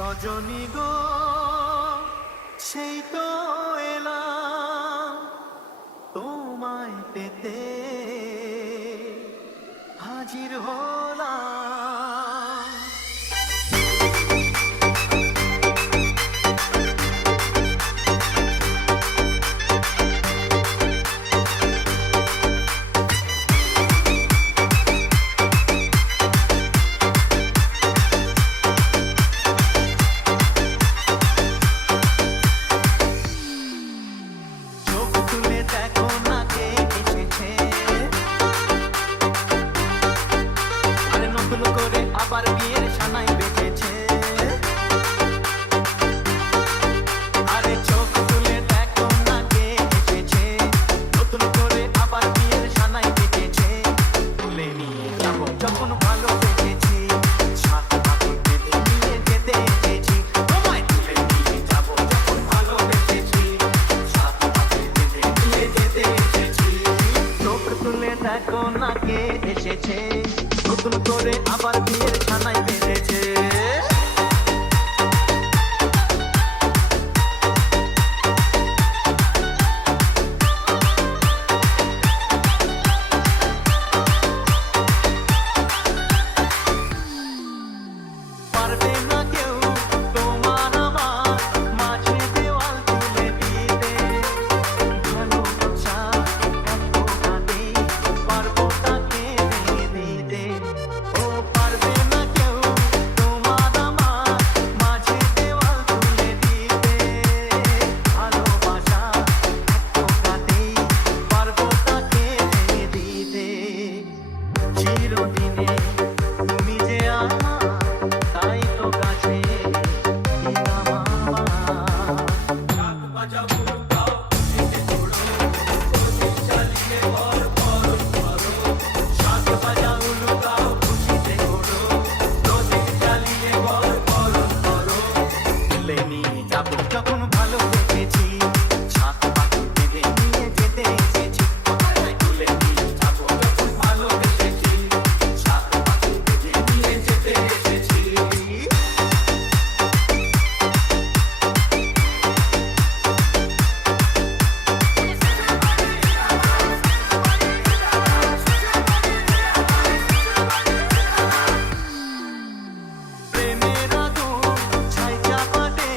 রজনী গো সেই তো এলাম তোমায় পেতে হাজির হলাম। আবার বিয়ের সানাই বেজেছে, আরে চোখ তুলে দেখো না কে এসেছে, নতুন করে আবার বিয়ের সানাই বেজেছে। তুলে নিয়ে যাবো যখন ভালোবেসেছি, সাথে সাথে বেঁধে নিয়ে যেতে এসেছি। তোমায় তুলে নিয়ে যাবো যখন ভালোবেসেছি, সাথে সাথে বেঁধে নিয়ে যেতে এসেছি। চোখ তুলে দেখো না কে এসেছে, নতুন করে আবার বিয়ের ছানাই বেঁধেছে। পারবে না কেউ তোমার আমার মাঝে দেওয়াল তুলে দিতে, ভালোবাসা এত কাঁদে পারবো তাকে দিতে। ও পারবে না কেউ তোমার আমার মাঝে দেওয়াল তুলে দিতে, ভালোবাসা এত কাঁদে পারবো তাকে দিতে। চিরদিনে তুমি যে আমার, তাই তো কাছে এলাম আবার। শাক বাজাও লুকাও খুশিতে ঘোরো, প্রদীপ জ্বালিয়ে ঘর বরণ করো। তুলে নিয়ে যাবো যখন ভালোবেসেছি, সাত পাখি বেঁধে নিয়ে যেতে এসেছি। তুলে নিয়ে যাবো যখন ভালোবেসেছি, সাত পাখি বেঁধে নিয়ে যেতে এসেছি। প্রেমের আগুন ছাই চাপাতে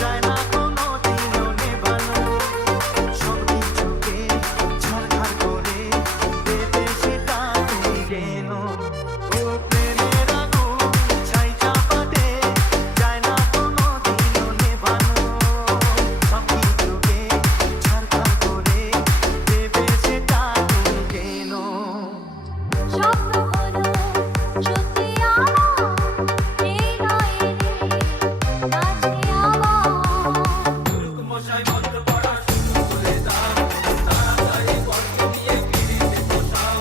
যায় না কোনো দিনও নেভানো, সব কিছুকে ছারখার করে দেবে সেটা তুমি যেন। ও প্রেমের আগুন ছাই চাপাতে যায় না কোনো দিনও নেভানো, সব কিছুকে ছারখার করে দেবে সেটা তুমি যেন। স্বপ্ন হলো সত্যি আমার, এই নয় রে কাছে আমার। মশাই বন্ধ করা শুরু করে দাও, তাড়াতাড়ি বরকে নিয়ে পিড়িতে বসাও।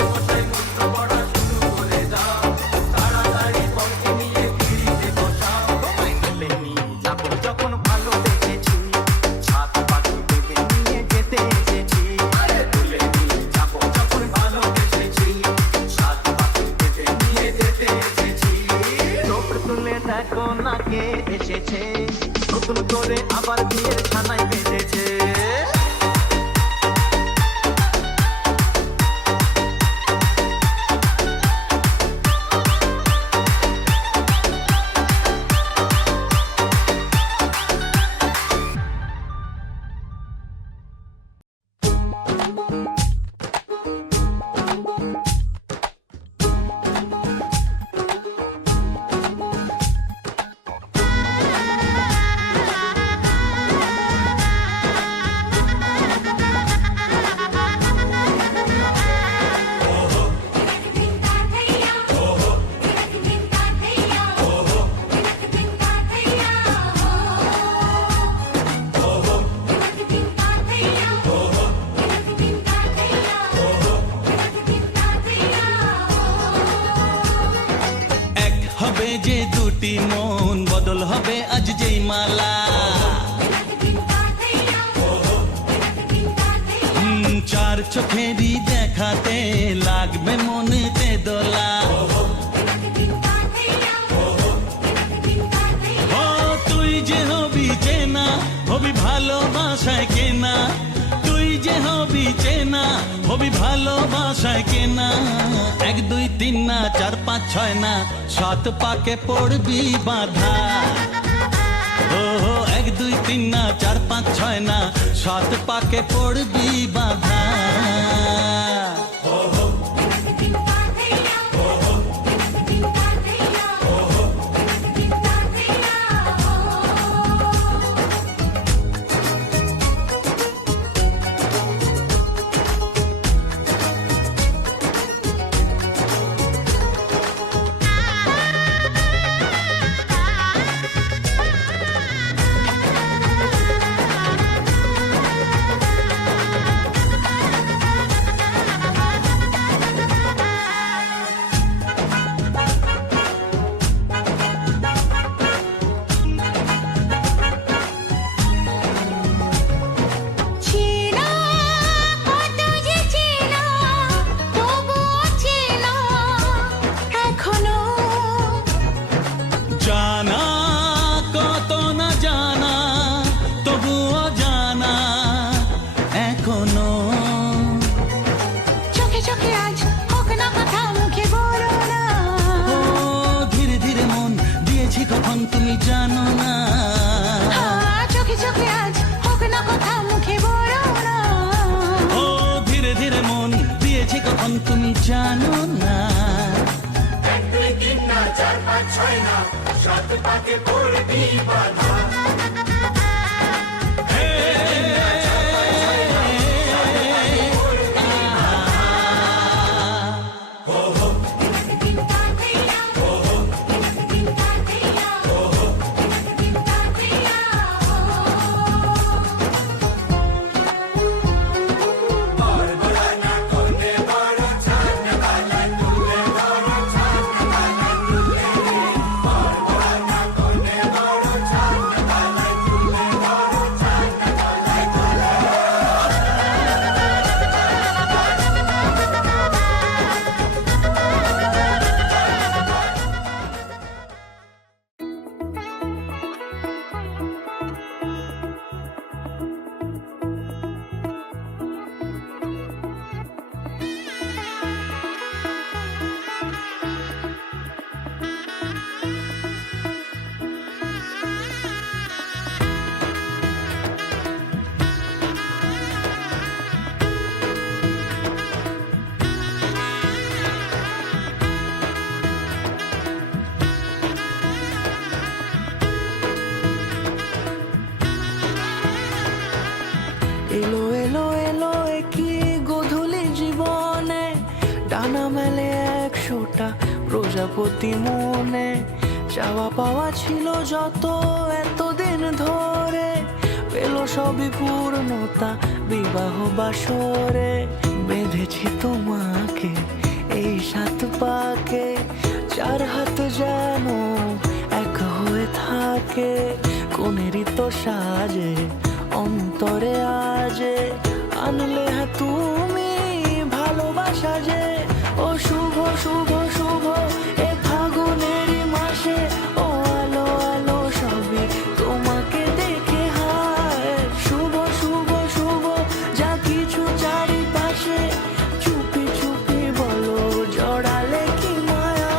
মশাই বন্ধ করা শুরু করে দাও, তাড়াতাড়ি বরকে নিয়ে পিড়িতে বসাও। তোমায় তুলে নিয়ে যাবো যখন ভালোবেসেছি, সাত পাখি বেঁধে নিয়ে যেতে এসেছি। তুলে নিয়ে যাবো যখন ভালোবেসেছি, সাত পাখি বেঁধে নিয়ে যেতে এসেছি। চোখ তুলে দেখো না কে এসেছে, নতুন করে আবার বিয়ের ছানাই বেঁধেছে। হবে যে দুটি মন, বদল হবে আজ যেই মালা। চার চোখেরই দেখাতে লাগবে মনেতে দোলা। চেনা, হবি ভালোবাসায় কেনা। তুই যে হবি চেনা, হবি ভালোবাসায় কেনা। 1 2 3 না 4 5 6 না, 7 পাকে পড়বি বাধা। ও 1 2 3 না 4 5 6 না, 7 পাকে পড়বি বাধা। চেনা কত যে চেনা, তবুও চেনা এখনো। জানা কত না জানা, তবুও জানা এখনো। চোখে চোখে আজ হোক না কথা, মুখে বলো না। ও ধীরে ধীরে মন দিয়েছি কখন তুমি জানো না। চোখে চোখে আজ হোক না কথা, মুখে বলো না। ও ধীরে ধীরে মন দিয়েছি কখন তুমি জানো না। 1 2 3 না 4 5 6 না, 7 পাকে পড়বি বাধা। এলো এলো এলো কি গোধূলি জীবনে, ডানা মেলে 100টা প্রজাপতি মনে। চাওয়া পাওয়া ছিল যত এতদিন ধরে, পেল সবই পূর্ণতা বিবাহ বাসরে। বেঁধেছি তোমাকে এই 7 পাকে, 4 হাত যেন এক হয়ে থাকে। কোনেরই তো সাজে অন্তরে আজে, আনলে তুমি ভালোবাসা যে। ও শুভ শুভ শুভ এ ফাগুনেরই মাসে, ও আলো আলো সবই তোমাকে দেখে হায়। শুভ শুভ শুভ যা কিছু চারিপাশে, চুপি চুপি বলো জড়ালে কি মায়া।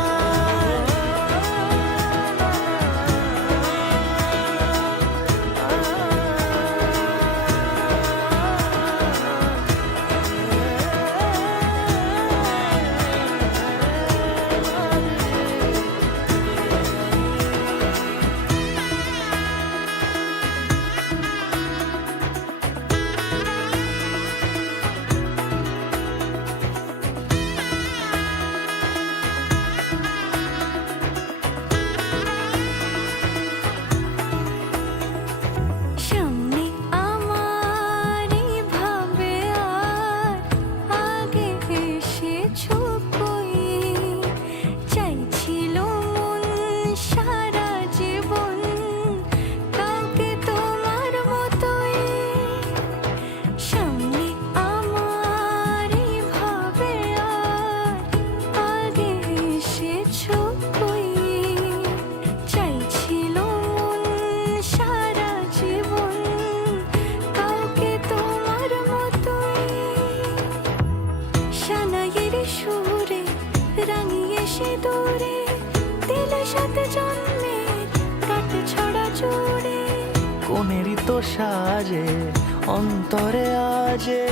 সাজে অন্তরে আজে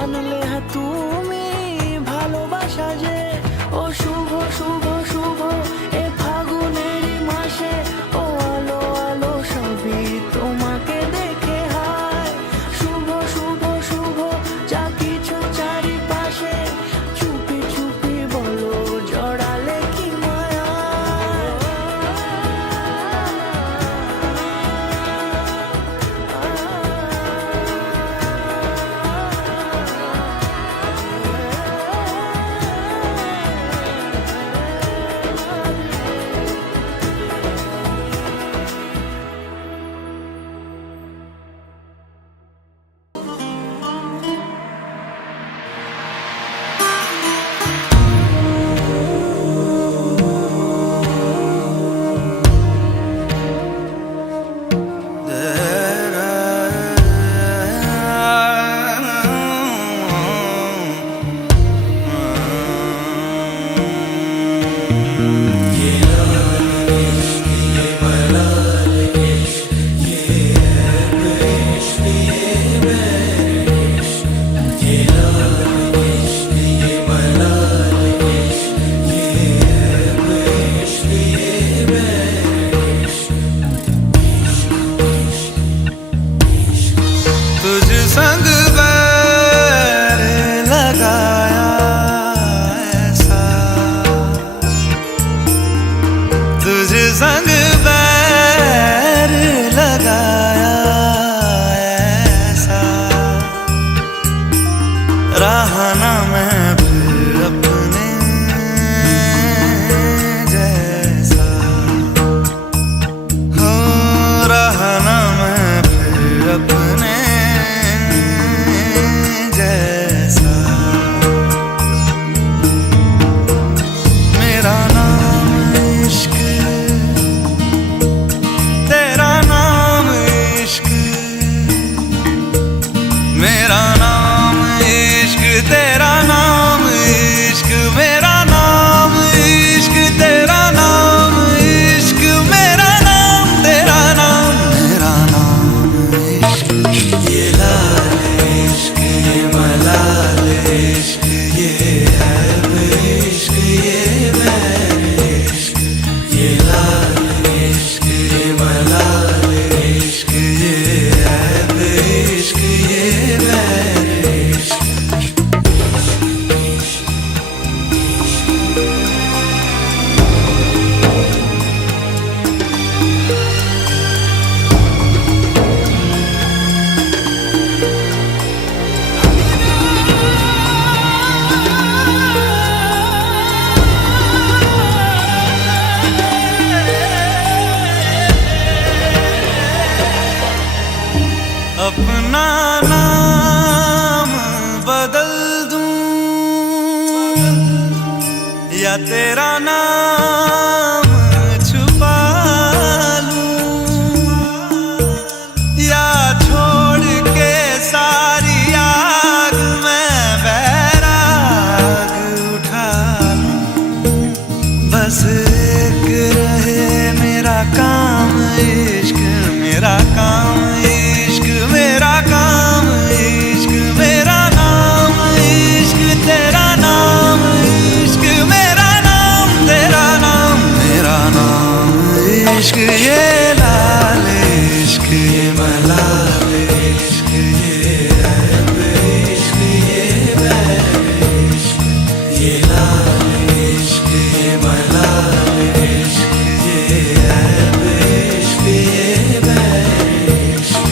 আনলে হ্যাঁ তুমি ভালোবাসা যে ও শুভ শুভ শুভ এ ফাগুনের মাসে ও আলো আলো সবই তোমাকে দেখে হায় শুভ শুভ শুভ যা কিছু চারিপাশে চুপি চুপি বলো জড়ালে কি মায়া तुझ संग बैर लगाया ऐसा तुझ संग बैर लगाया ऐसा रहा ना मैं फिर अपने जैसा हो रहा ना मैं फिर अपने जैसा मेरा नाम इश्क तेरा नाम इश्क मेरा नाम इश्क तेरा नाम इश्क मेरा नाम इश्क तेरा नाम इश्क मेरा नाम तेरा नाम मेरा नाम इश्क ये लाल इश्क ये मलाल इश्क ये ऐब इश्क ये बैर इश्क ये लाल इश्क ये मलाल इश्क ये ऐब इश्क ये बैर इश्क अपना नाम बदल दूं या तेरा नाम छुपा लूं या छोड़ के सारी आग में बैराग उठा लूं बस एक रहे मेरा काम इश्क मेरा काम इश्क मेरा काम इश्क मेरा नाम इश्क तेरा नाम इश्क मेरा नाम तेरा नाम मेरा नाम इश्क ये लाल इश्क ये मलाल इश्क ये ऐब इश्क ये बैर इश्क ये लाल इश्क ये मलाल इश्क ये ऐब इश्क ये बैर इश्क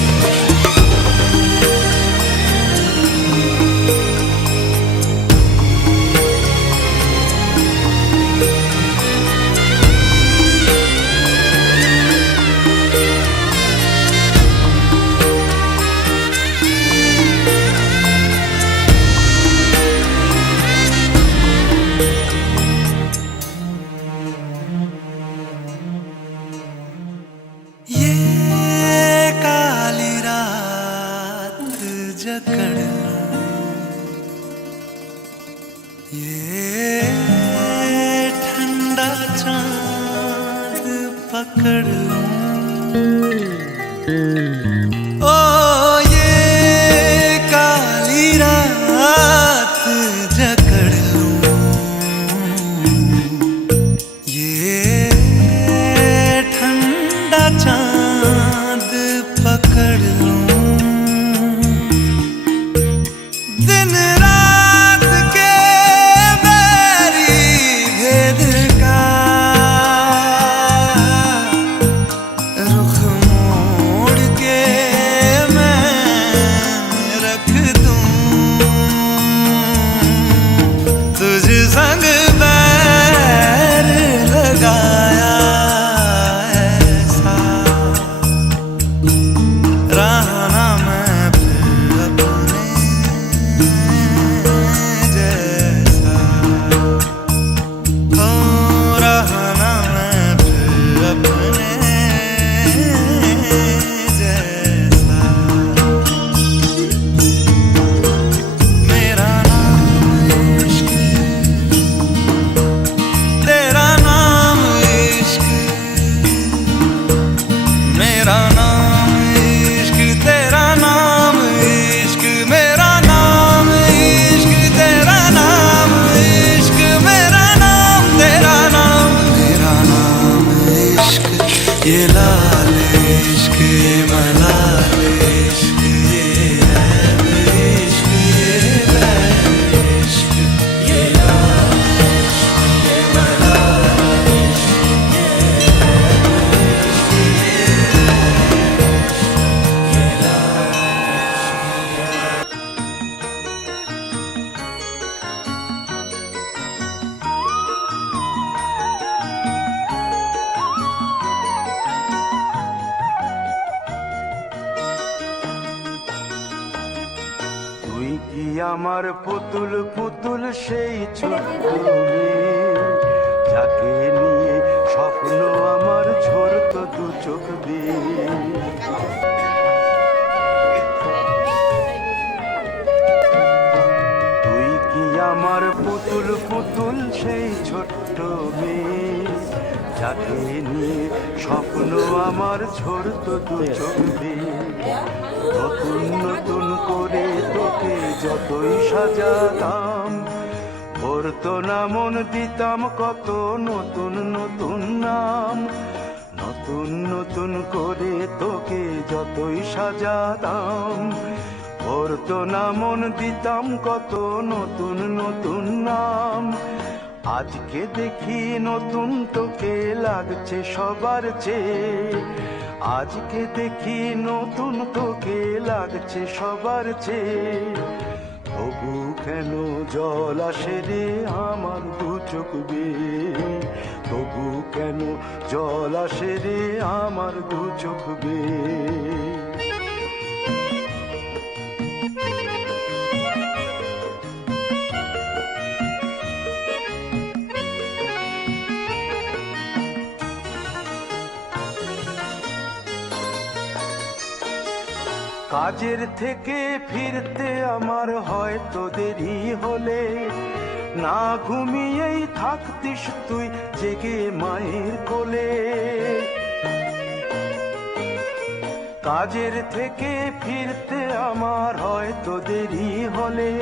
ये काली रात जकड़ ये ठंडा चांद पकड़ लूं ओ चांद पकड़ लूं, दिन रात के बैरी भेद का रुख मोड़ के मैं रख दूं, तुझ संग बैर लगाया ऐसा, रहा ना मैं फिर अपने जैसा, हो रहा ना मैं फिर अपने जैसा। मेरा नाम इश्क, तेरा नाम इश्क, मेरा नाम इश्क, तेरा नाम इश्क, मेरा नाम इश्क, तेरा नाम इश्क, मेरा नाम, तेरा नाम, मेरा नाम इश्क, ये लाल इश्क, ये मलाल इश्क, ये ऐब इश्क, ये बैर इश्क, ये लाल इश्क, ये मलाल इश्क, ये ऐब इश्क, ये लाल তুই কি আমার পুতুল পুতুল সেই ছোট্ট মেয়ে, যাকে নিয়ে স্বপ্ন আমার ঝরত দু চোখ দিয়ে। তুই কি আমার পুতুল পুতুল সেই ছোট্ট মেয়ে, যাকে নিয়ে স্বপ্ন আমার ঝরত দু চোখ দিয়ে। নতুন নতুন করে তোকে যতই সাজাতাম, ভরতো না মন দিতাম কত নতুন নতুন নাম। নতুন নতুন করে তোকে যতই সাজাতাম, ভরতো না মন দিতাম কত নতুন নতুন নাম। আজকে দেখি নতুন তোকে লাগছে সবার চেয়ে, আজকে দেখি নতুন তোকে লাগছে সবার চেয়ে। তবু কেন জল আসে রে আমার দু চোখ বেয়ে, তবু কেন জল আসে রে আমার দু চোখ বেয়ে। কাজের থেকে ফিরতে আমার হয়তো দেরি হলে, না ঘুমিয়েই থাকতিস তুই জেগে মায়ের কোলে। কাজের থেকে ফিরতে আমার হয়তো দেরি হলে,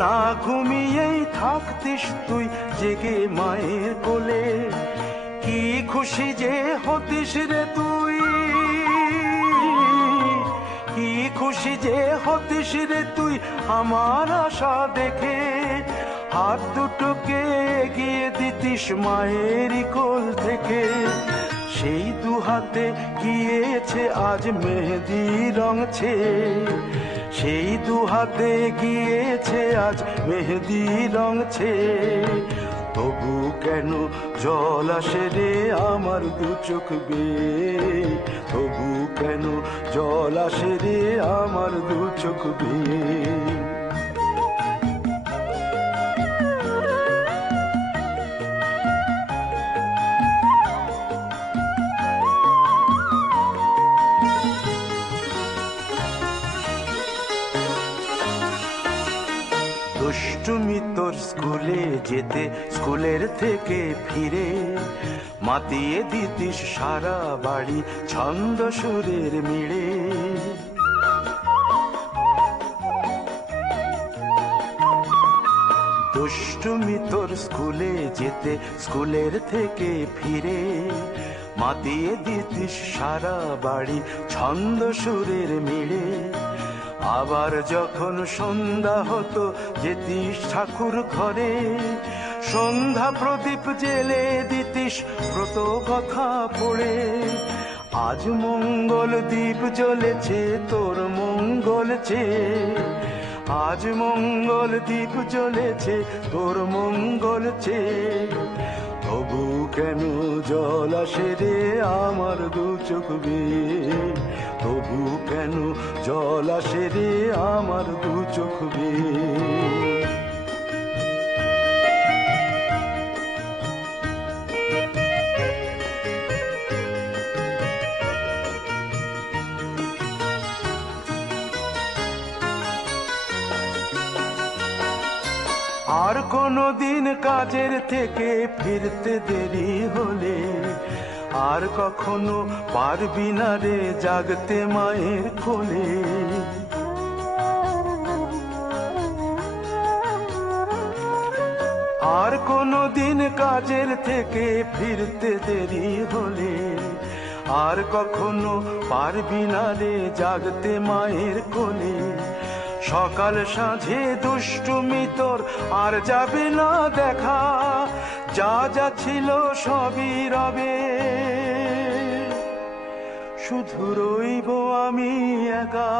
না ঘুমিয়েই থাকতিস তুই জেগে মায়ের কোলে। কি খুশি যে হতিস রে তুই, কি খুশি যে হতিস রে তুই আমার আশা দেখে। হাত দুটোকে এগিয়ে দিতিস মায়েরই কোল থেকে, সেই দু হাতে গিয়েছে আজ মেহেদি রং ছেয়ে। সেই দু হাতে গিয়েছে আজ মেহেদি রং ছেয়ে। তবু কেন জল আসে রে আমার দু চোখ বেয়ে, তবু কেন জল আসে রে আমার দু চোখ বেয়ে। দুষ্টুমি তোর স্কুলে যেতে, স্কুলের থেকে ফিরে মাতিয়ে দিতিস সারা বাড়ি ছন্দ সুরের মিড়ে। দুষ্টুমি তোর স্কুলে যেতে, স্কুলের থেকে ফিরে মাতিয়ে দিতিস সারা বাড়ি ছন্দ সুরের মিলে। আবার যখন সন্ধ্যা হতো যেতিস ঠাকুর ঘরে, সন্ধ্যা প্রদীপ জেলে দিতিস ব্রত কথা পড়ে। আজ মঙ্গল দ্বীপ জ্বলেছে তোর মঙ্গল চেয়ে, আজ মঙ্গল দ্বীপ জ্বলেছে তোর মঙ্গল চেয়ে। তবু কেন জল আসে রে আমার দু চোখ বেয়ে, তবু কেন জল আসে রে আমার দু চোখ বেয়ে। আর কোনো দিন কাজের থেকে ফিরতে দেরি হলে, আর কখনো পারবি না রে জাগতে মায়ের কোলে। আর কোনো দিন কাজের থেকে ফিরতে দেরি হলে, আর কখনো পারবি না রে জাগতে মায়ের কোলে। সকাল সাঁঝে দুষ্টুমি তোর আর যাবে না দেখা, যা যা ছিল সবই রবে, শুধু রইব আমি একা।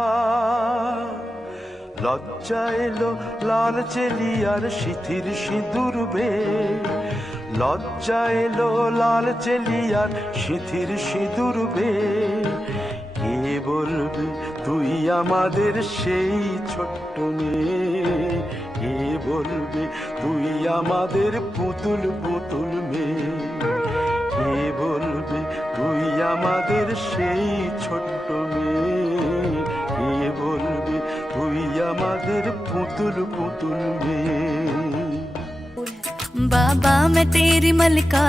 লজ্জা এলো লাল চেলিয়ার সিথির সিঁদুর বে, লজ্জা এলো লাল চেলিয়ার সিথির সিঁদুর বে। কে বলবে তুই আমাদের সেই ছোট্ট মেয়ে, কে বলবে তুই আমাদের পুতুল পুতুল মেয়ে, কে বলবে তুই আমাদের সেই ছোট্ট মেয়ে, কে বলবে তুই আমাদের পুতুল পুতুল মেয়ে। बाबा मैं तेरी मलका,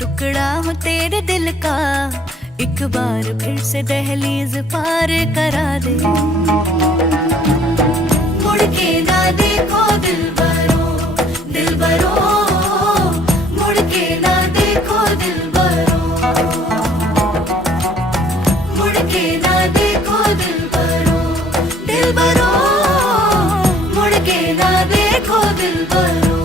टुकड़ा हूँ तेरे दिल का, एक बार फिर से दहलीज पार करा दे। मुड़ के ना देखो दिलबरो, दिलबरो, मुड़ के ना देखो दिलबरो, मुड़ के ना देखो दिलबरो, दिलबरो, मुड़ के ना देखो दिलबरो।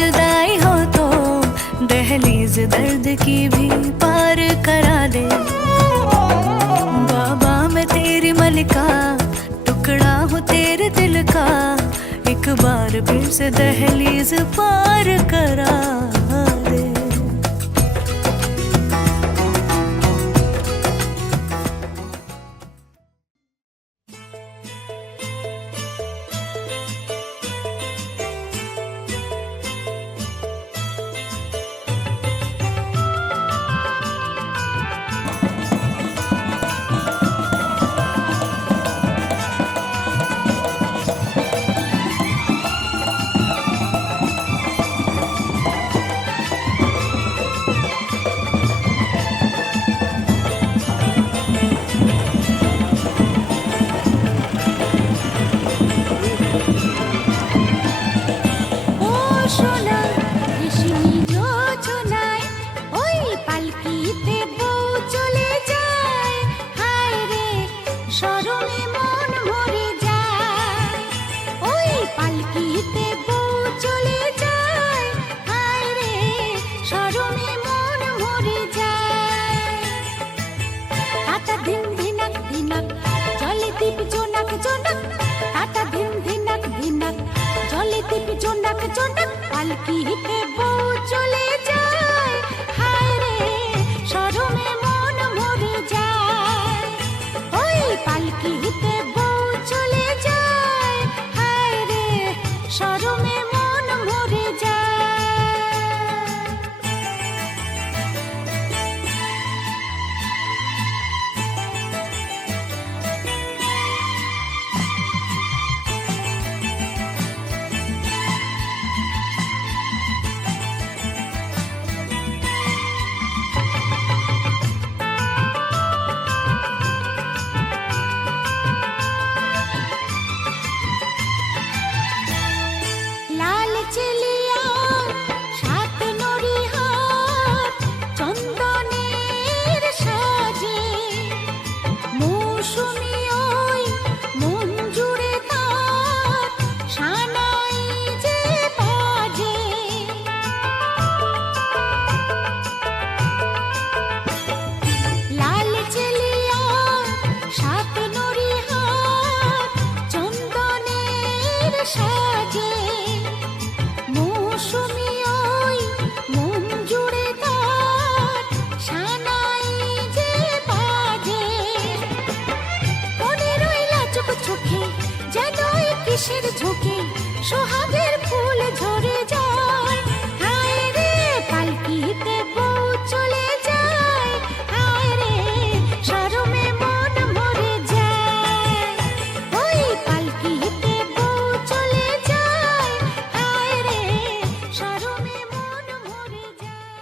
जुदाई हो तो दहलीज दर्द की भी पार करा दे। बाबा मैं तेरी मलका, टुकड़ा हूँ तेरे दिल का, एक बार फिर से दहलीज पार करा दे। পালকিতে বউ চলে যায়, হায় রে শরমে মন মরে যায়। ওই পালকি কিসের ঝুঁকি সোহাগের ফুল ঝরে যায় হায় রে পালকিতে বউ চলে যায় হায় রে শরমে মন মরে যায় ওই পালকিতে বউ চলে যায় হায় রে শরমে মন মরে যায়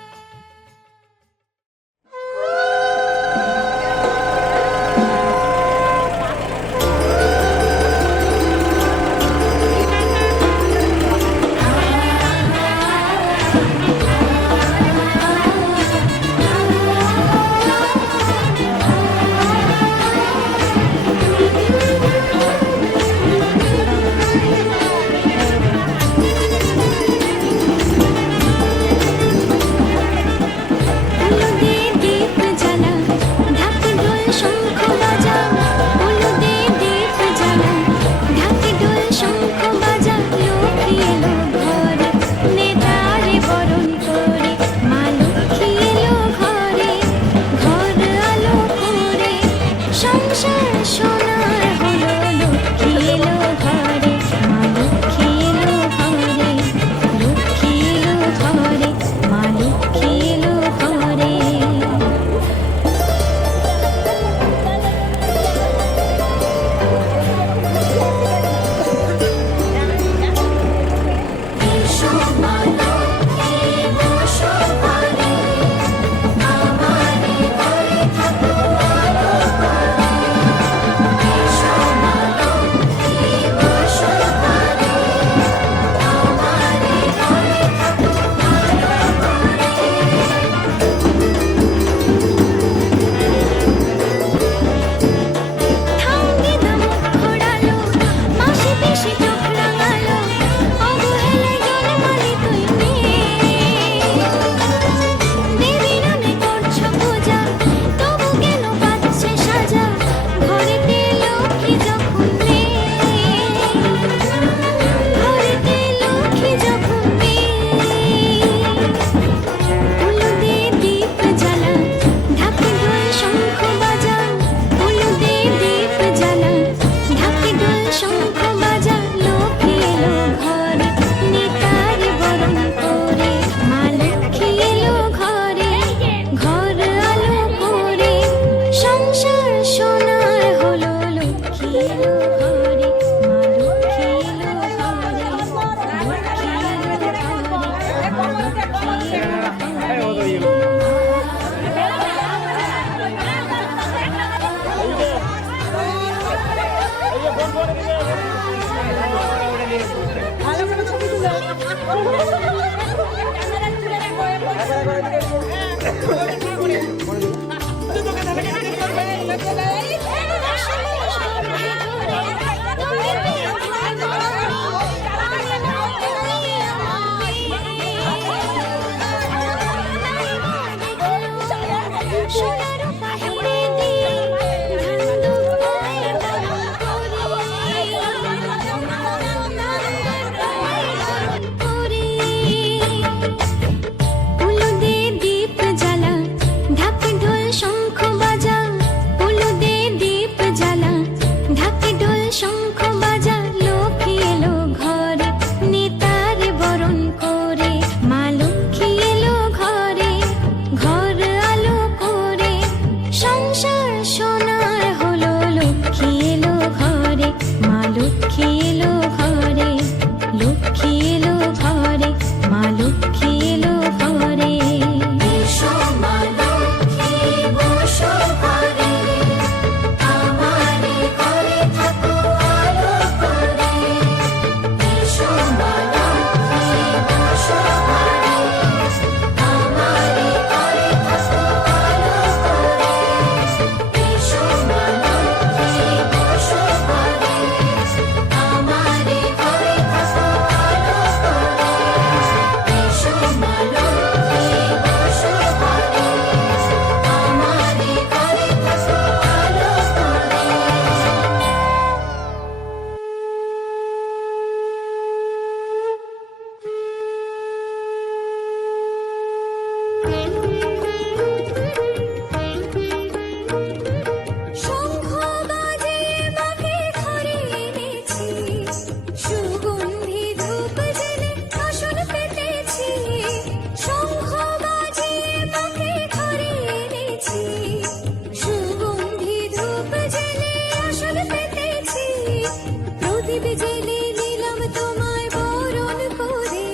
প্রদীপ জেলে নিলাম তোমায় বরণ করে,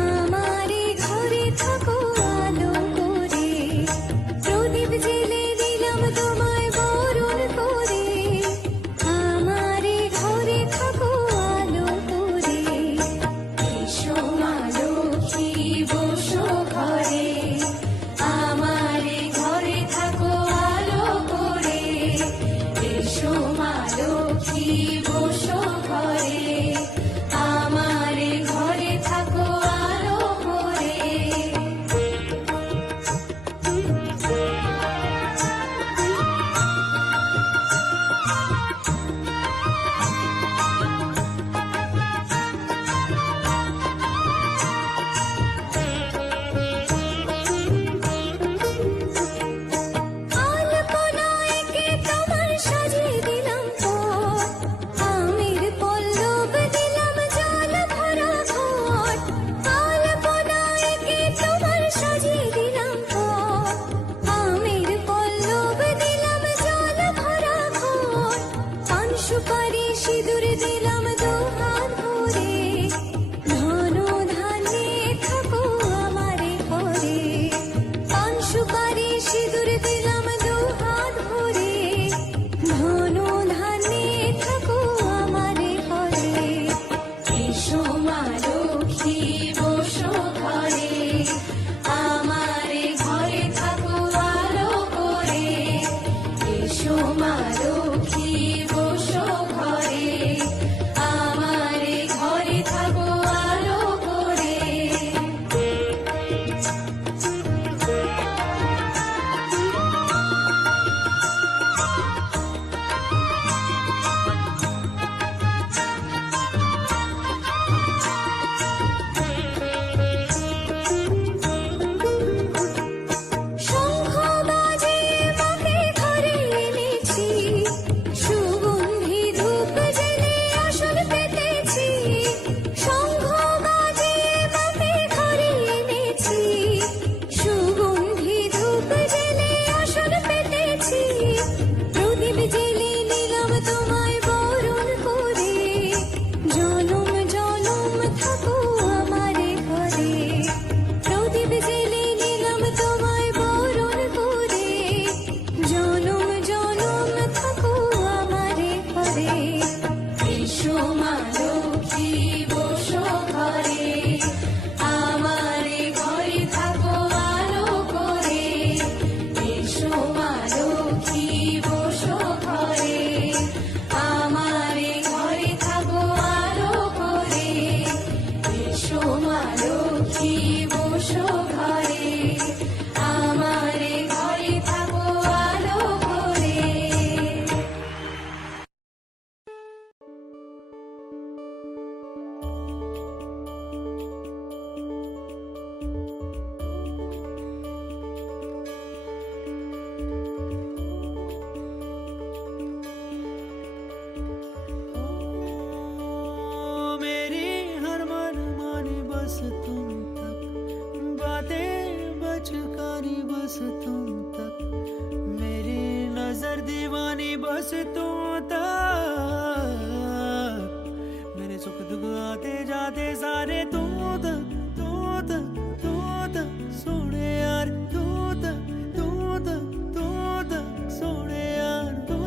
আমারে ঘরে থাকো আলো করে। প্রদীপ জেলে নিলাম তোমায় বরণ করে, আমারে ঘরে থাকো আলো করে। এসো মা লক্ষ্মী বসো ঘরে, আমারে ঘরে থাকো আলো করে। এসো মা লক্ষ্মী বসো ঘরে, আমারে ঘরে থাকো আলো করে। আলপনায় এঁকে তোমার সাজিয়ে দিলাম পথ, আমের পল্লব দিলাম জল ভরা ঘট। আলপনায় এঁকে তোমার সাজিয়ে দিলাম পথ, আমের পল্লব দিলাম জল ভরা ঘট। পান সুপারি সিঁদুর দিলাম দুহাত ভরে, ধন ধান্যে থাকো আমারে ঘরে। পান সুপারি সিঁদুর দিলাম দুহাত ভরে, ধন ধান্যে থাকো আমারে ঘরে। এসো মা লক্ষ্মী বসো ঘরে, আমারে ঘরে থাকো আলো করে। এসো মা লক্ষ্মী বসো ঘরে, আমারে ঘরে থাকো আলো করে। শঙ্খ বাজে মাকে ঘরে এনেছি, সুগন্ধি ধূপ জেলে আসন পেতেছি। শঙ্খ বাজে মাকে ঘরে এনেছি, সুগন্ধি ধূপ জেলে আসন পেতেছি। প্রদীপ জেলে নিলাম তোমায় বরণ করে, জনম জনম থাকো আমারে ঘরে। প্রদীপ জেলে নিলাম তোমায় বরণ করে, জনম জনম থাকো আমারে ঘরে। এসো মা লক্ষ্মী বসো ঘরে, আমারে ঘরে থাকো আলো করে। এসো মা লক্ষ্মী বসো ঘরে, আমারে ঘরে থাকো আলো করে। এসো মা লক্ষ্মী বসো ঘরে, আমারে ঘরে থাকো আলো করে। मेरी हर मन मानी बस तुम तक, बातें बचकानी बस तुम तक, मेरी नजर दीवानी बस तुम तक। मेरे सुख दुख आते जाते सारे तुम तक, तुम तक, तुम तक सोने यार, तुम तक, तुम तक, तुम तक सोने यार। तुम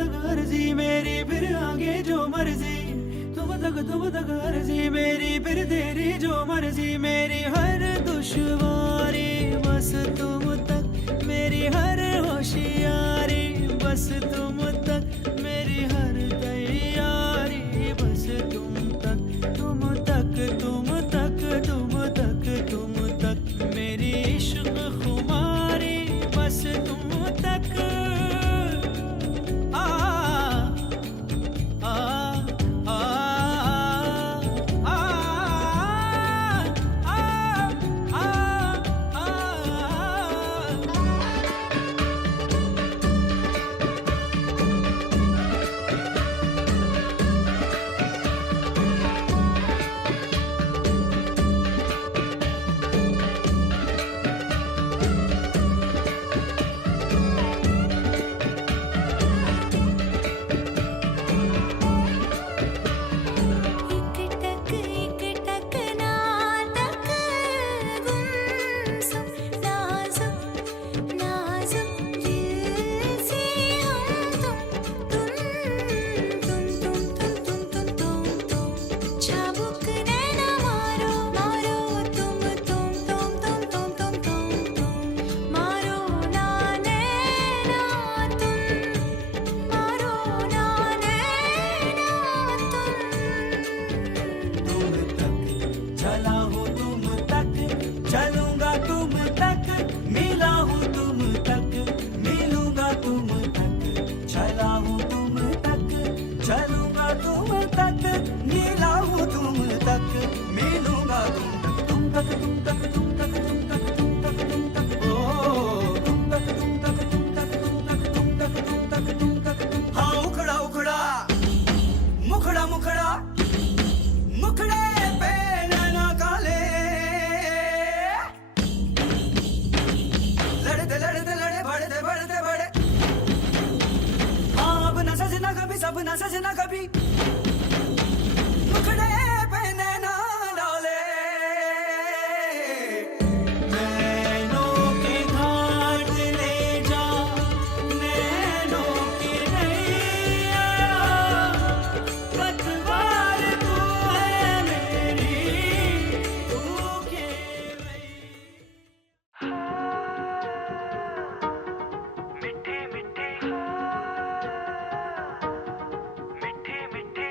तक अर्जी मेरी, फिर आगे जो मर्जी। तुम तक अर्जी मेरी, फिर तेरी जो मर्जी। मेरी हर दुश्वारी बस तुम तक, मेरी हर होशियारी बस तुम तक, मेरी हर तैयारी बस तुम तक। तुम तक, तुम तक, तुम तक, तुम तक मेरी इश्क खुमारी बस तुम तक। आ आ आ आ आ आ आ तुम तक, नीला हूँ तुम तक, मिलूंगा तुम तक, तुम तक, तुम तक, तुम तक, तुम तक, तुम तक, तुम तक, ओ तुम तक, तुम तक, तुम तक, तुम तक, तुम तक, तुम तक, तुम तक, हाँ उखड़ा उखड़ा, मुखड़ा मुखड़ा, मुखड़े पे नैना काले, लड़ते लड़ते लड़े बढ़ते बढ़ते बढ़े, हाँ अब न सजना कभी, सब न सजना कभी, मुखड़े पे नैना डाले, नैनों के घाट ले जा, नैनों की नैया, पतवार तू है मेरी, तू के मिट्टी मिट्टी मिट्टी मिट्टी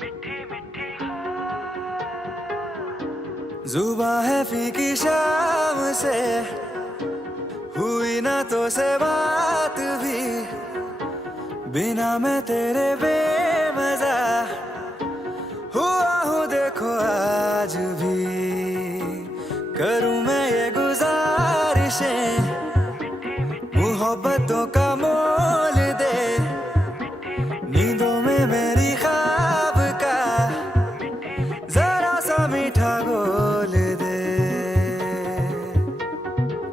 मिट्टी मिट्टी जुबां है फीकी शाम से, हुई ना तो से बात भी, बिना मैं तेरे बेमजा हुआ हूँ देखो आज भी। करूँ मैं ये गुजारिशें, मोहब्बतों का मोल दे, नींदों में मेरी ख्वाब का जरा सा मीठा घोल दे।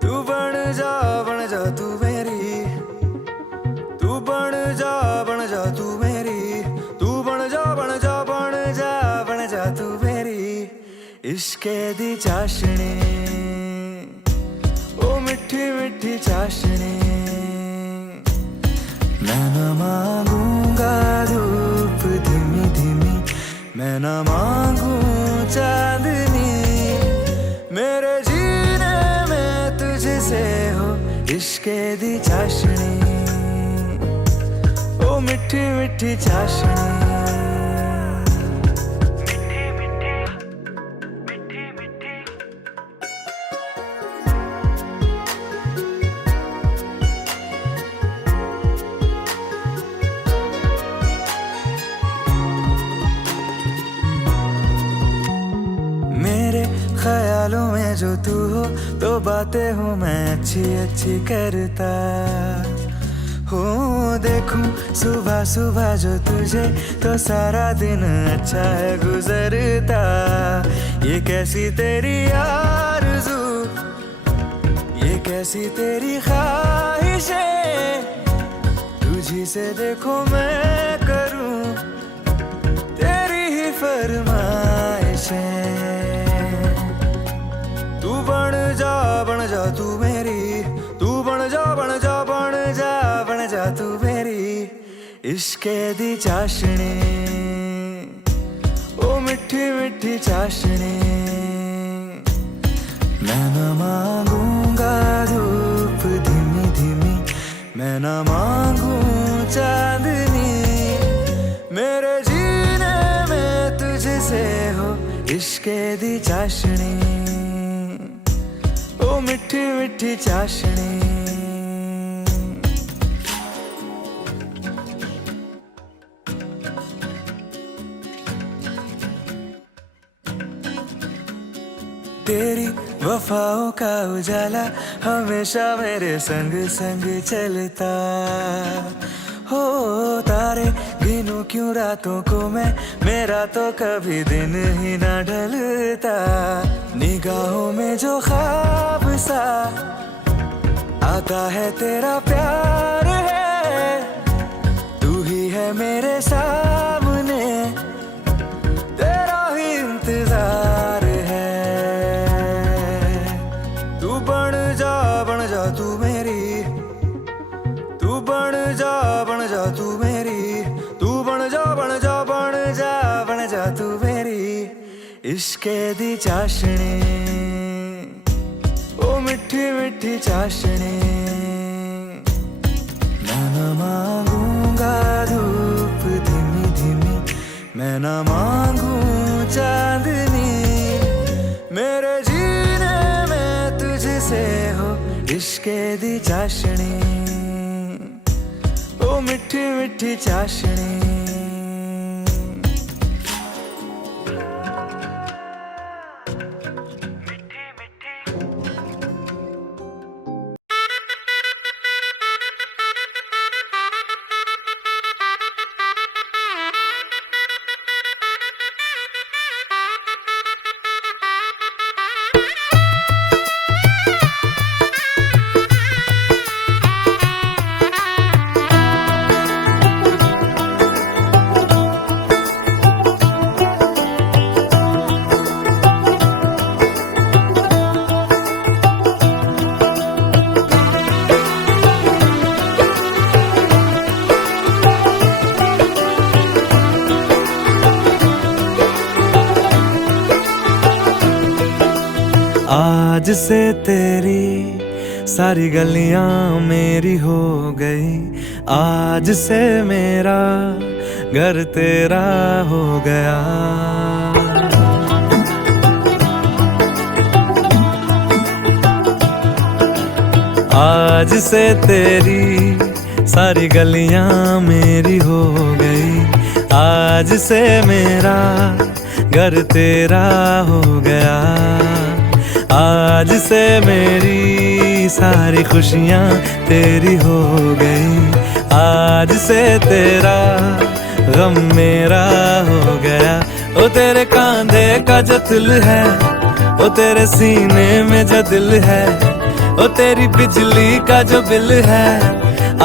तू बन जा तू मेरी, तू बन जा तू मेरी, तू बन जा तू मेरी, इश्के दी चाशनी, ओ मिठी मिठी चाशनी। मैं न मांगूंगा धूप धीमी धीमी, मैं न मांगू चांदनी, मेरे जीने में तुझसे हो इश्के दी चाशनी, ओ मिठी मिठी चाशनी। ख्यालों में जो तू हो तो बातें हूँ मैं अच्छी अच्छी करता हूँ। देखूं सुबह सुबह जो तुझे तो सारा दिन अच्छा है गुजरता। ये कैसी तेरी आरज़ू, ये कैसी तेरी ख्वाहिशें, तुझी से देखो मैं करूँ तेरी ही फरमाइशें। तू बन जा तू मेरी, तू बन जा तू मेरी, इश्के दी चाशनी, ओ मिठी मिठी चाशनी। मैं न मांगूंगा धूप धीमी धीमी, मैं न मांगू चांदनी, मेरे जीने में तुझसे हो इश्के दी चाशनी, ओ मिठी मिठी चाशनी। तेरी वफाओं का उजाला हमेशा मेरे संग संग चलता हो। तारे गिनूं क्यों रातों को मैं, मेरा तो कभी दिन ही ना ढलता। निगाहों में जो ख्वाब सा आता है तेरा प्यार है, तू ही है मेरे सामने, तेरा ही इंतजार है। तू बन जा तू मेरी, तू बन जा तू मेरी, तू बन जा तू मेरी, इश्के दी चाशनी, ओ मिठी मिठी चाशनी। मैं न मांगूंगा धूप धीमी धीमी, मैं न मांगू चांदनी, मेरे जीने में तुझसे हो इश्के दी चाशनी, ओ मिठी मिठी मिठी चाशनी आज से तेरी सारी गलियां मेरी हो गई, आज से मेरा घर तेरा हो गया। आज से तेरी सारी गलियां मेरी हो गई, आज से मेरा घर तेरा हो गया। आज से मेरी सारी खुशियां तेरी हो गई, आज से तेरा गम मेरा हो गया। ओ तेरे कांधे का जो दिल है, ओ तेरे सीने में जो दिल है, ओ तेरी बिजली का जो बिल है,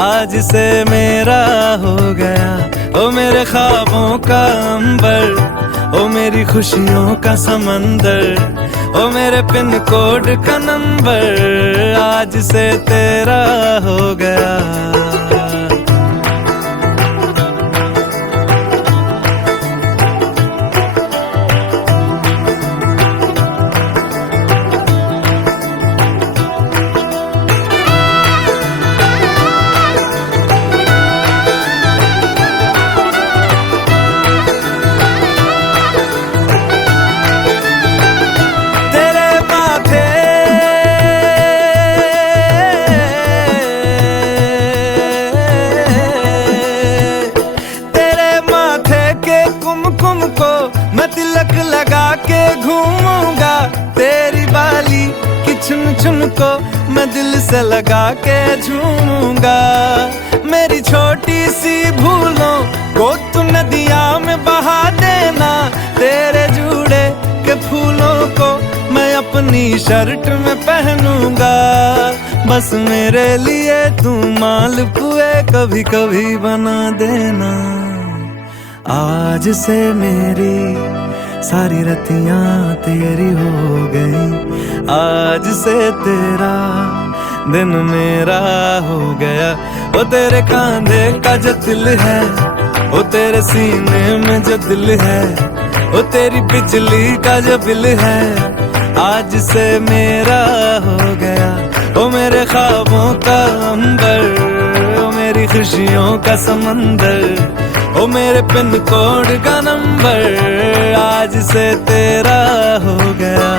आज से मेरा हो गया। ओ मेरे ख्वाबों का अंबर, ओ मेरी खुशियों का समंदर, ओ मेरे पिन कोड का नंबर, आज से तेरा हो गया। तिलक लगा के घूमूंगा, तेरी बाली की चुन चुन को मैं दिल से लगा के झूमूंगा। मेरी छोटी सी भूलों को तू नदिया में बहा देना, तेरे जूड़े के फूलों को मैं अपनी शर्ट में पहनूंगा। बस मेरे लिए तू मालपुए कभी कभी बना देना। आज से मेरी सारी रतियां तेरी हो गई, आज से तेरा दिन मेरा हो गया। ओ तेरे कांधे का जो दिल है, ओ तेरे सीने में जो दिल है, ओ तेरी बिजली का जो बिल है, आज से मेरा हो गया। ओ मेरे ख्वाबों का अंबर, ओ मेरी खुशियों का समंदर, ओ मेरे पिन कोड का नंबर, आज से तेरा हो गया।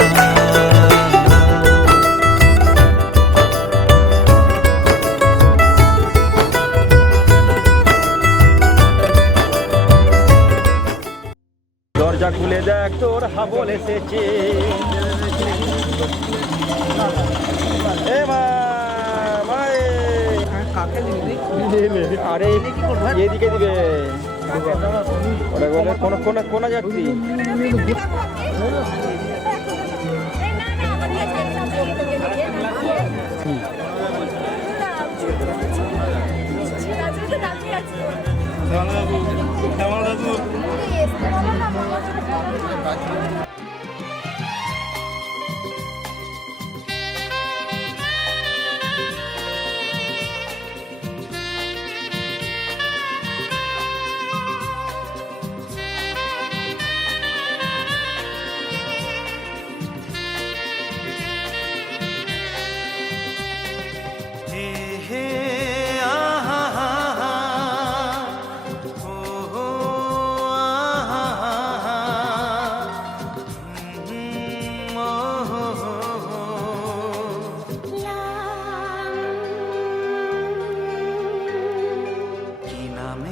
দরজা খুলে দেখ তোর হাবল এসেছে। এ মা মায়ে কাকে দিবি? আরে এদিকে দিবে। ওটা বলে কোন যাত্রী?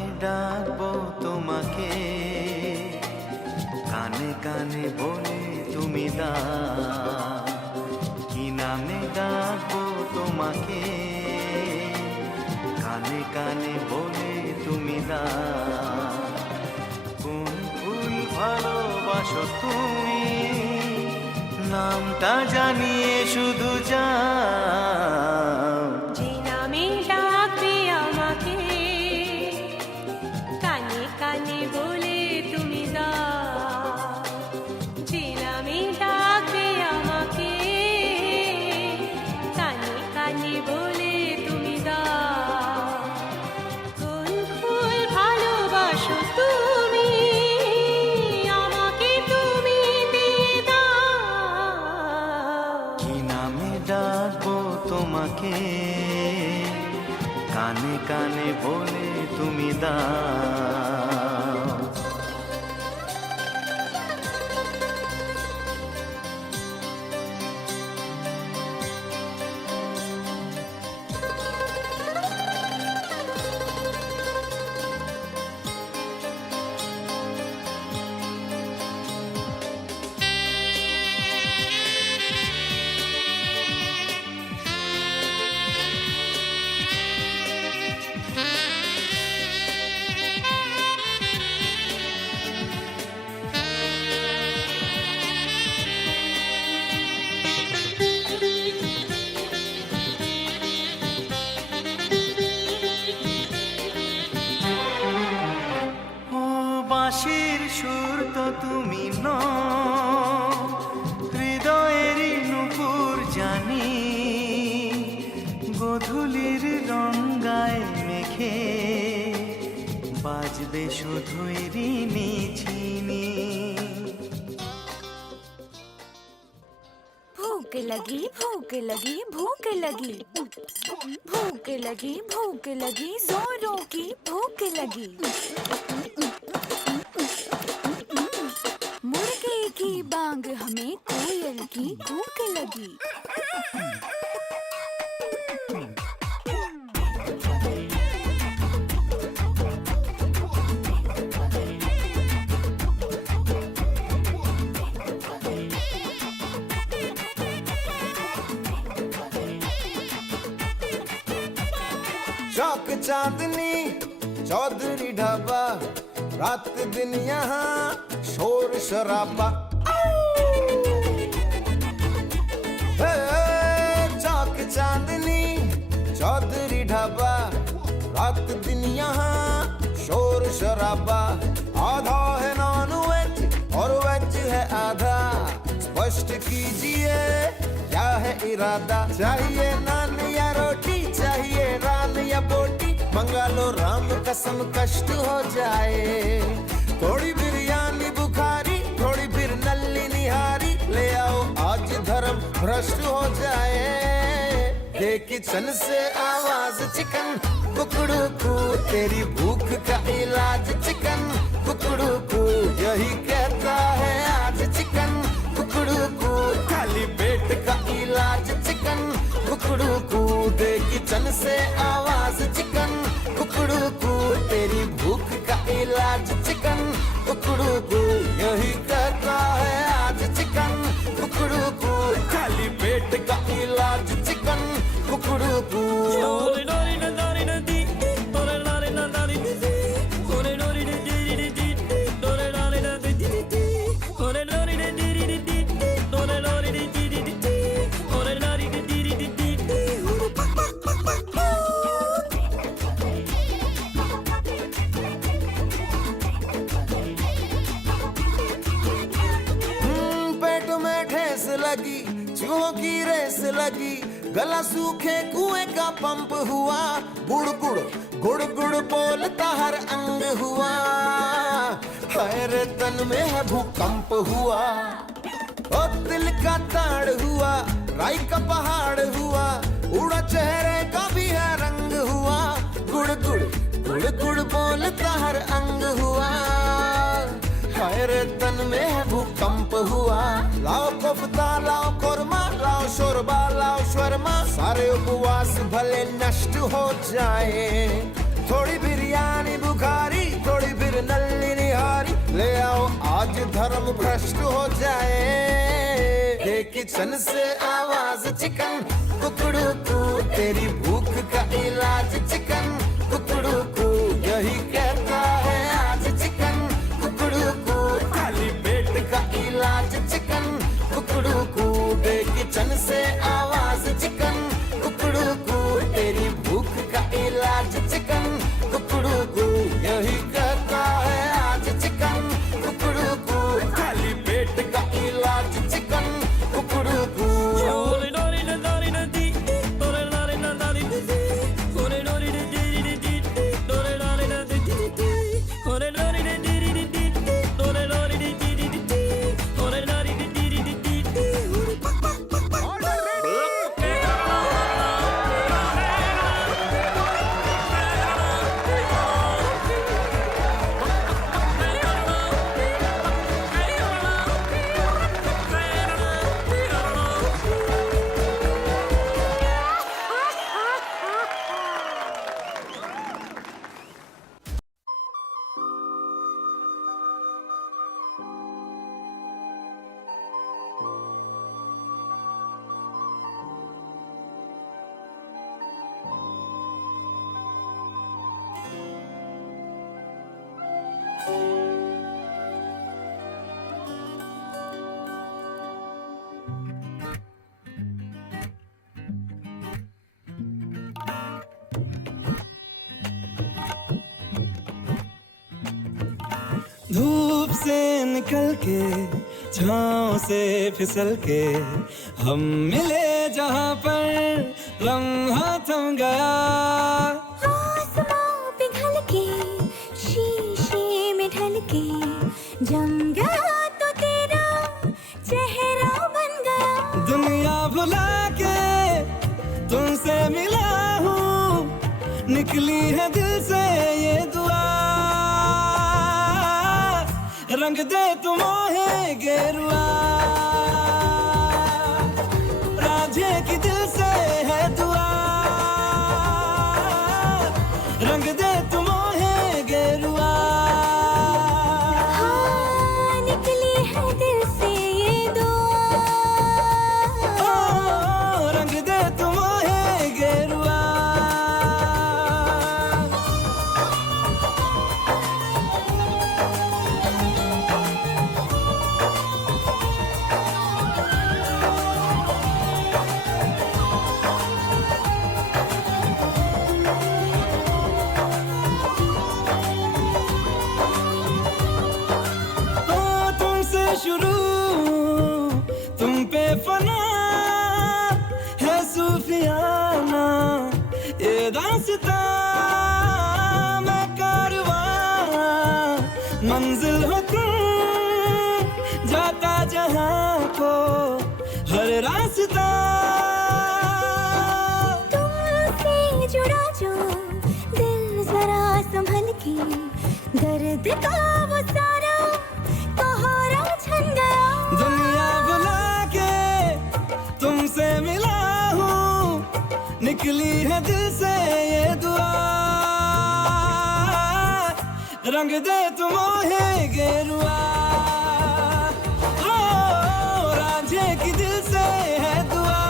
নামে ডাকবো তোমাকে, কানে কানে বলে তুমি দাও। কি নামে ডাকবো তোমাকে, কানে কানে বলে তুমি দাও। কোন ফুল ভালোবাসো তুমি, নামটা জানিয়ে শুধু যাও। যে নামে ডাকবে আমাকে, কানে কানে বলে তুমি দাও। যে নামে ডাকবে আমাকে, কানে কানে বলে তুমি দাও। কোন ফুল ভালোবাসো তুমি, আমাকে তুমি দিয়ে দাও। কি নামে ডাকবো তোমাকে, কানে কানে বলে তুমি দাও। ও বাঁশির সুর তো তুমি নও, হৃদয়েরই নুপুর জানি। গধূলির রঙ্গায় মেখে বাজবে শুধুই ঋণী ঝিনি। भूख लगी भूख लगी भूख लगी, भूख लगी भूख लगी, जोरों की भूख लगी। मुर्गे की बांग हमें कोयल की भूख लगी। चौक चांदनी चौधरी ढाबा, रात दिन यहाँ शोर शराबा। हे, चौक चांदनी चौधरी ढाबा, रात दिन यहाँ शोर शराबा। आधा है नॉन वेज और वेज है आधा, स्पष्ट कीजिए क्या है इरादा। चाहिए नान या रोटी, चाहिए रान या बोटी, मंगा लो राम कसम कष्ट हो जाए। थोड़ी बिरयानी बुखारी, थोड़ी फिर नल्ली निहारी, ले आओ आज धर्म भ्रष्ट हो जाए। दे किचन से आवाज चिकन कुकड़ू को, तेरी भूख का इलाज चिकन कुकड़ू को, यही कहता है आज चिकन कुकड़ू को। खाली पेट का इलाज चिकन कुकड़ू को, दे किचन से आवाज चिकन कुकड़ू को, तेरी भूख का इलाज चिकन कुकड़ू को, यही कहता है आज चिकन कुकड़ू को। खाली पेट का इलाज चिकन कुकड़ू को। लगी चूहों की रेस लगी, गला सूखे कुएं का पंप हुआ। गुड़ गुड़ गुड़ गुड़ बोलता हर अंग हुआ, हर तन में है भूकंप हुआ। ओ दिल का ताड़ हुआ, राई का पहाड़ हुआ, उड़ा चेहरे का भी है रंग हुआ। गुड़ गुड़ गुड़ गुड़ बोलता हर अंग हुआ, हर तन में है भूकंप हुआ। लाओ कोफ्ता लाओ कोरमा, लाओ शोरबा लाओ शर्मा, सारे उपवास भले नष्ट हो जाए। थोड़ी बिरयानी बुखारी, थोड़ी फिर नल्ली निहारी, ले आओ आज धर्म भ्रष्ट हो जाए। ये किचन से आवाज चिकन कुकड़ू कू, तेरी भूख का इलाज चिकन कुकड़ू कू, यही कहता है आज चिकन कुकड़ू कू, खाली पेट का इलाज चिकन कुकड़ू कू, दे किचन से आवाज चिकन कुकड़ू कू, तेरी भूख का इलाज चिकन कुकड़ू कू, यही कहता है आज चिकन कुकड़ू कू, खाली पेट का इलाज चिकन कुकड़ू कू। धूप से निकल के छाँव से फिसल के हम मिले जहाँ पर लम्हा थम गया। आसमां पिघल के शीशे में ढल के जम गया तो तेरा चेहरा बन गया। दुनिया भुला के तुमसे मिला हूँ, निकली है दिल से ये दुआ, रंग दे तुम मोहे गेरुआ, राधे की दिल से है दुआ, रंग दे तुम मोहे गेरुआ। हाँ, निकली है दिल से ये दुआ, ओ, रंग दे तुम मोहे गेरुआ। शुरू तुम पे फना है सूफियाना ये दास्तां, मैं कारवां मंजिल हो तुम, जाता जहां को हर रास्ता। तुमसे जुड़ा जो दिल जरा संभल के, दर्द का वो सारा कोहरा छन गया। दुनिया बुला के तुमसे मिला हूँ, निकली है दिल से ये दुआ, रंग दे तुम मोहे गेरुआ। ओ, रांझे की दिल से है दुआ,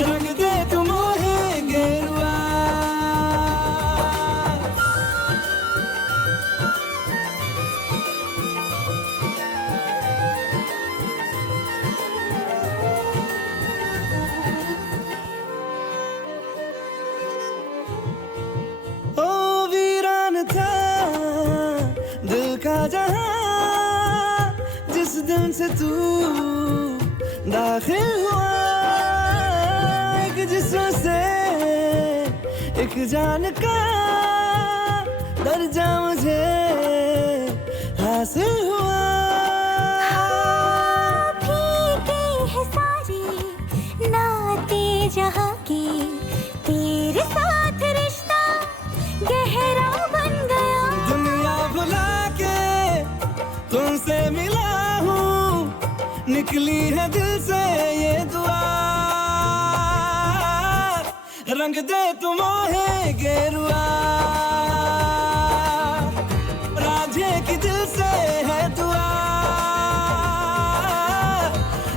रंग दे तुम मोहे गेरुआ। दिल का जहां जिस दिन से तू दाखिल हुआ, एक जिस्म से एक जान का दर्जा मुझे हासिल हुआ। फीके हैं सारे नाते जहां के, तेरे साथ रिश्ता गहरा बन गया। दुनिया भुला के तुमसे मिला हूँ, निकली है दिल से ये दुआ, रंग दे तुम है गेरुआ राधे की दिल से है दुआ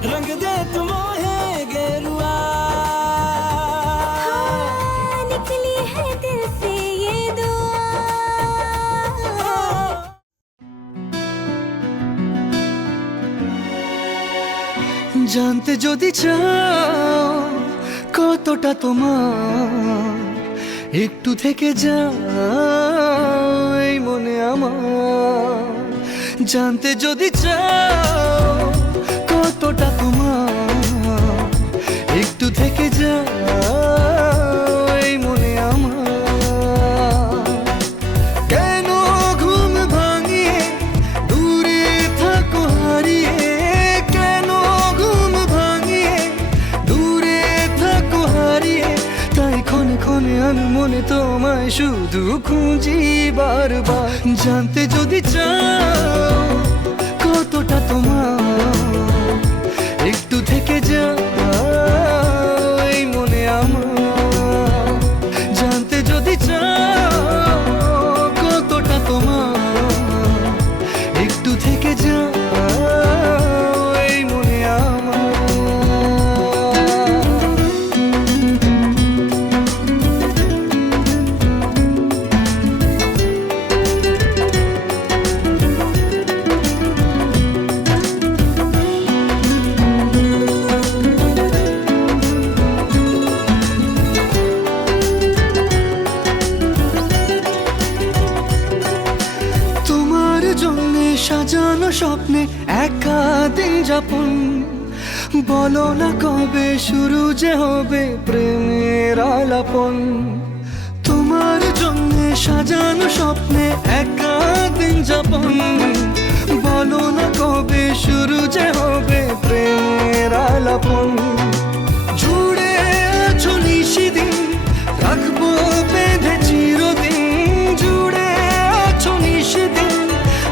रंग दे तुम है गेरुआ हाँ, निकली है दिल से ये दुआ। জানতে যদি চাও কতটা তোমার একটু থেকে যাও এই মনে আমার জানতে যদি চাও কতটা তোমার একটু থেকে যাও এই মনে আমার কেন ঘুম ভাঙিয়ে দূরে থাকো হারিয়ে কেন ঘুম ভাঙিয়ে দূরে থাকো হারিয়ে তাই ক্ষণে ক্ষণে আমি মনে তোমায় শুধু খুঁজি বারবার জানতে যদি চাও কতটা তোমার একটু থেকে যাও এই মনে আমার জানতে যদি চাও কতটা তোমার একটু থেকে যাও এই মনে আমার তোমার জন্যে সাজানো স্বপ্নে একা দিন যাপন বলো না কবে শুরু যে হবে প্রেমের আলাপন তোমার জন্যে সাজানো স্বপ্নে একা দিন যাপন বলো না কবে শুরু যে হবে প্রেমের আলাপন জুড়ে আছো নিশিদিন রাখবো বেঁধে চিরদিন জুড়ে আছো নিশিদিন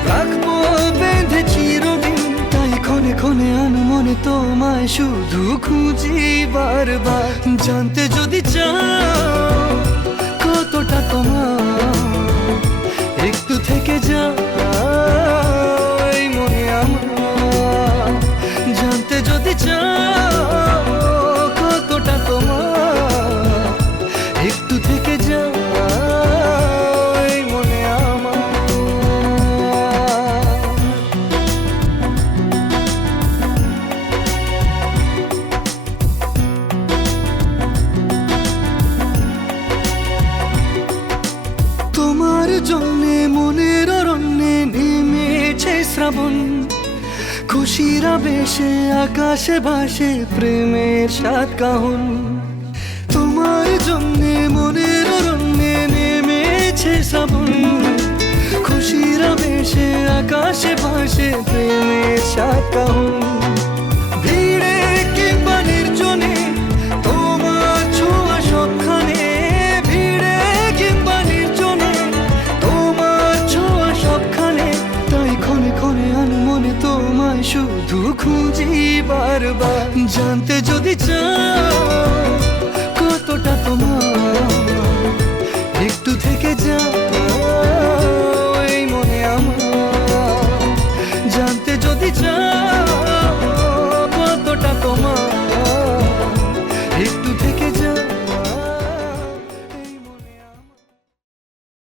রাখবো বেঁধে চিরদিন তাই ক্ষণে ক্ষণে আনো মনে তোমায় শুধু খুঁজি বারবার জানতে যদি চাও কতটা তোমার একটু থেকে যাও এই মনে আমার জানতে যদি চাও কতটা তোমার একটু থেকে যাও এই মনে আমার তোমার জন্যে মনের অরণ্যে নেমেছে শ্রাবণ খুশির আবেশে আকাশে ভাসে প্রেমের সাত কাহন তোমার জন্যে মনের অরণ্যে নেমেছে শ্রাবণ খুশির আবেশে আকাশে ভাসে প্রেমের সাত কাহন ভিড়ে কিংবা নির্জনে তোমার ছোঁয়া সবখানে ভিড়ে কিংবা নির্জনে তোমার ছোঁয়া সবখানে তাই ক্ষণে ক্ষণে আনো মনে তোমায় শুধু খুঁজি বারবার জানতে যদি চাও কতটা তোমার একটু থেকে যাও